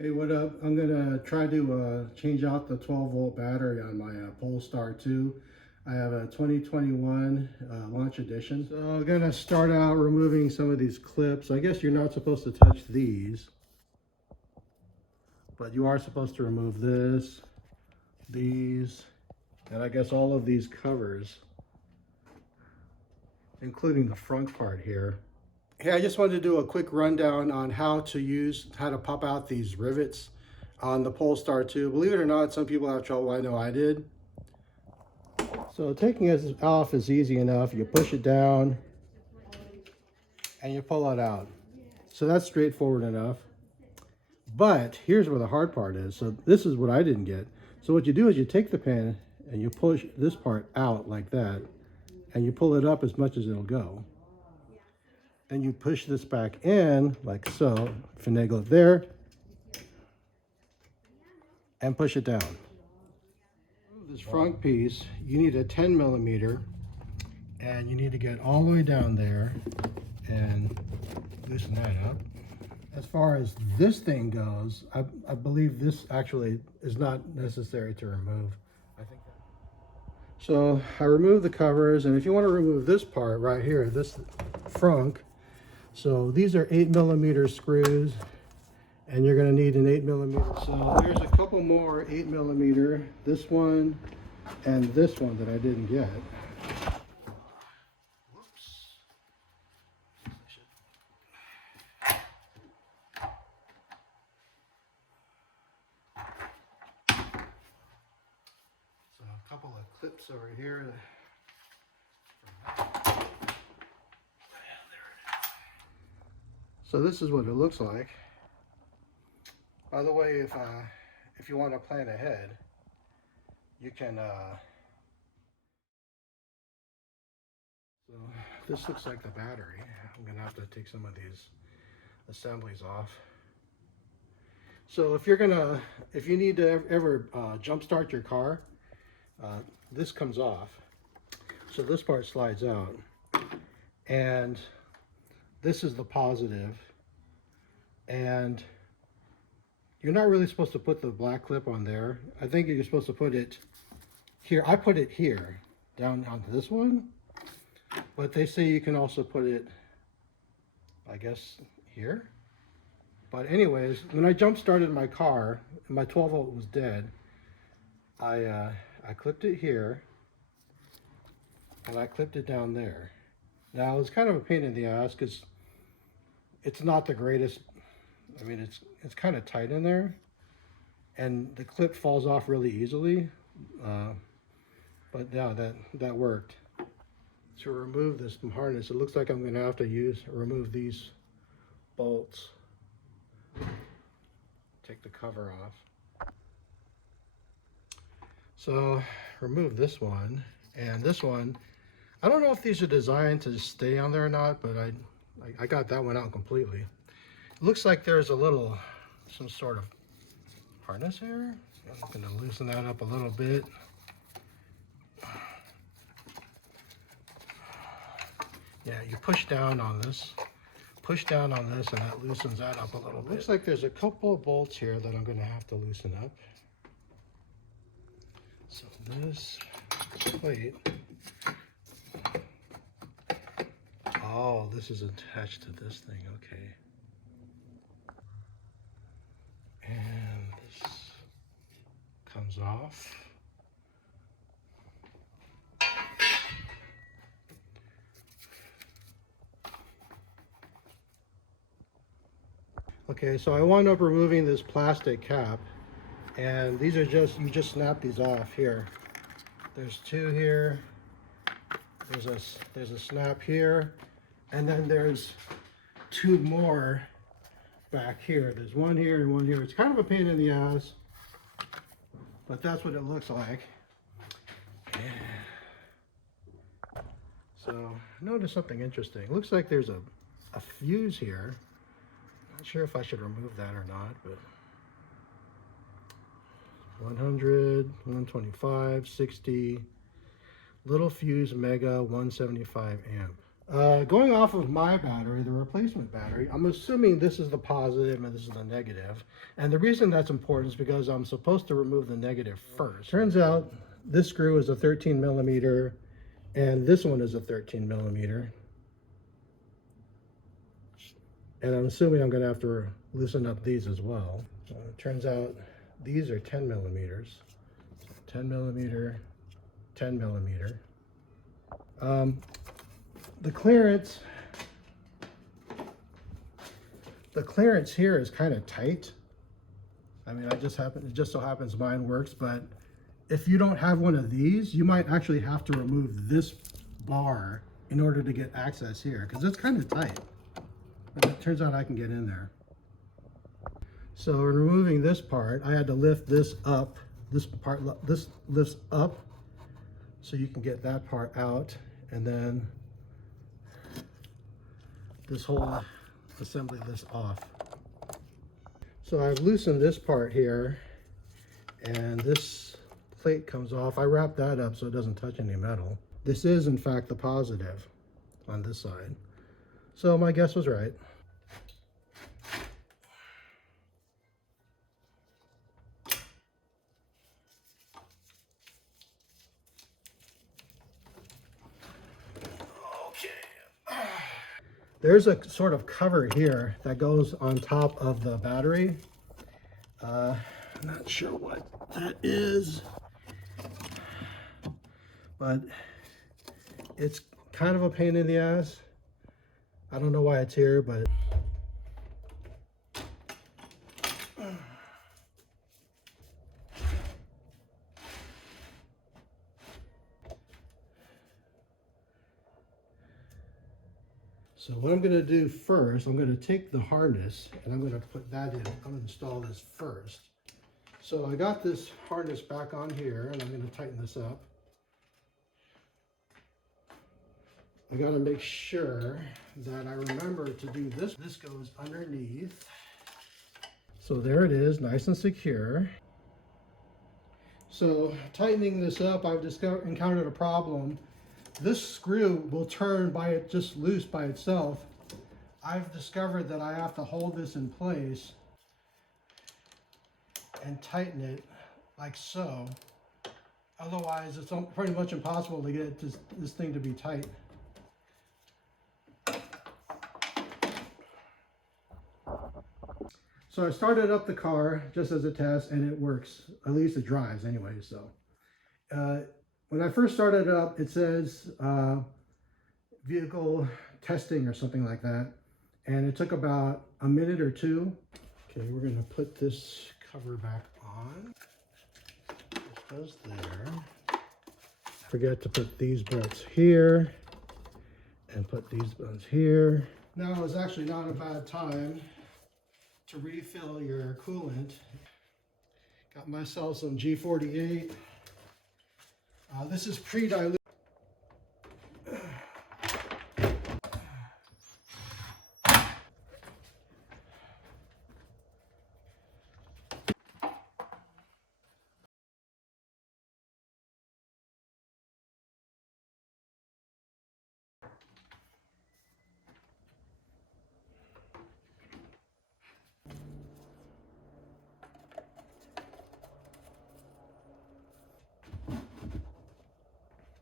Hey, what up? I'm gonna try to change out the 12-volt battery on my Polestar 2. I have a 2021 launch edition. So I'm gonna start out removing some of these clips. I guess you're not supposed to touch these, but you are supposed to remove this, these, and I guess all of these covers, including the front part here. Hey, I just wanted to do a quick rundown on how to pop out these rivets on the Polestar 2. Believe it or not, some people have trouble. I know I did. So taking it off is easy enough. You push it down and you pull it out. So that's straightforward enough. But here's where the hard part is. So this is what I didn't get. So what you do is you take the pin and you push this part out like that, and you pull it up as much as it'll go. Then you push this back in like so, finagle it there, and push it down. This front piece, you need a 10 millimeter, and you need to get all the way down there and loosen that up. As far as this thing goes, I believe this actually is not necessary to remove. So I removed the covers, and if you want to remove this part right here, this frunk, so these are 8 millimeter screws, and you're going to need an 8 millimeter. So there's a couple more 8 millimeter, this one and this one that I didn't get. Whoops. So a couple of clips over here. So this is what it looks like. By the way, if you want to plan ahead, you can. So this looks like the battery. I'm gonna have to take some of these assemblies off. So if you need to ever jump start your car, this comes off. So this part slides out, and this is the positive, and you're not really supposed to put the black clip on there. I think you're supposed to put it here. I put it here, down onto this one, but they say you can also put it, I guess, here. But anyways, when I jump started my car, and my 12 volt was dead, I clipped it here, and I clipped it down there. Now, it's kind of a pain in the ass because it's not the greatest. I mean, it's kind of tight in there, and the clip falls off really easily. But yeah, that worked. To remove this harness, it looks like I'm going to have to remove these bolts. Take the cover off. So remove this one, and this one. I don't know if these are designed to stay on there or not, but I got that one out completely. It looks like there's some sort of harness here. I'm going to loosen that up a little bit. Yeah, you push down on this, and that loosens that up a little bit. Looks like there's a couple of bolts here that I'm going to have to loosen up. So this plate, oh, this is attached to this thing, okay. And this comes off. Okay, so I wound up removing this plastic cap, and these are you just snap these off here. There's two here, there's a snap here, and then there's two more back here. There's one here and one here. It's kind of a pain in the ass, but that's what it looks like. So notice something interesting. It looks like there's a fuse here. Not sure if I should remove that or not, but 100, 125, 60, little fuse mega 175 amp. Going off of my battery, the replacement battery, I'm assuming this is the positive and this is the negative. And the reason that's important is because I'm supposed to remove the negative first. Turns out this screw is a 13 millimeter and this one is a 13 millimeter. And I'm assuming I'm going to have to loosen up these as well. Turns out these are 10 millimeters. 10 millimeter, 10 millimeter. The clearance here is kind of tight. I mean, it just so happens mine works, but if you don't have one of these, you might actually have to remove this bar in order to get access here, because it's kind of tight. But it turns out I can get in there. So in removing this part, I had to lift this up. This lifts up so you can get that part out, and then this whole assembly lifts off. So I've loosened this part here, and this plate comes off. I wrap that up so it doesn't touch any metal. This is in fact the positive on this side. So my guess was right. There's a sort of cover here that goes on top of the battery. I'm not sure what that is, but it's kind of a pain in the ass. I don't know why it's here, but so what I'm going to do first, I'm going to take the harness and I'm going to put that in. I'm going to install this first. So I got this harness back on here and I'm going to tighten this up. I got to make sure that I remember to do this. This goes underneath. So there it is, nice and secure. So tightening this up, I've encountered a problem. This screw will turn just loose by itself. I've discovered that I have to hold this in place and tighten it like so. Otherwise, it's pretty much impossible to get this thing to be tight. So I started up the car just as a test and it works. At least it drives anyway. So when I first started it up, it says vehicle testing or something like that. And it took about a minute or two. Okay, we're gonna put this cover back on. It goes there. Forget to put these bolts here and put these bolts here. Now is actually not a bad time to refill your coolant. Got myself some G48. This is pre-diluted.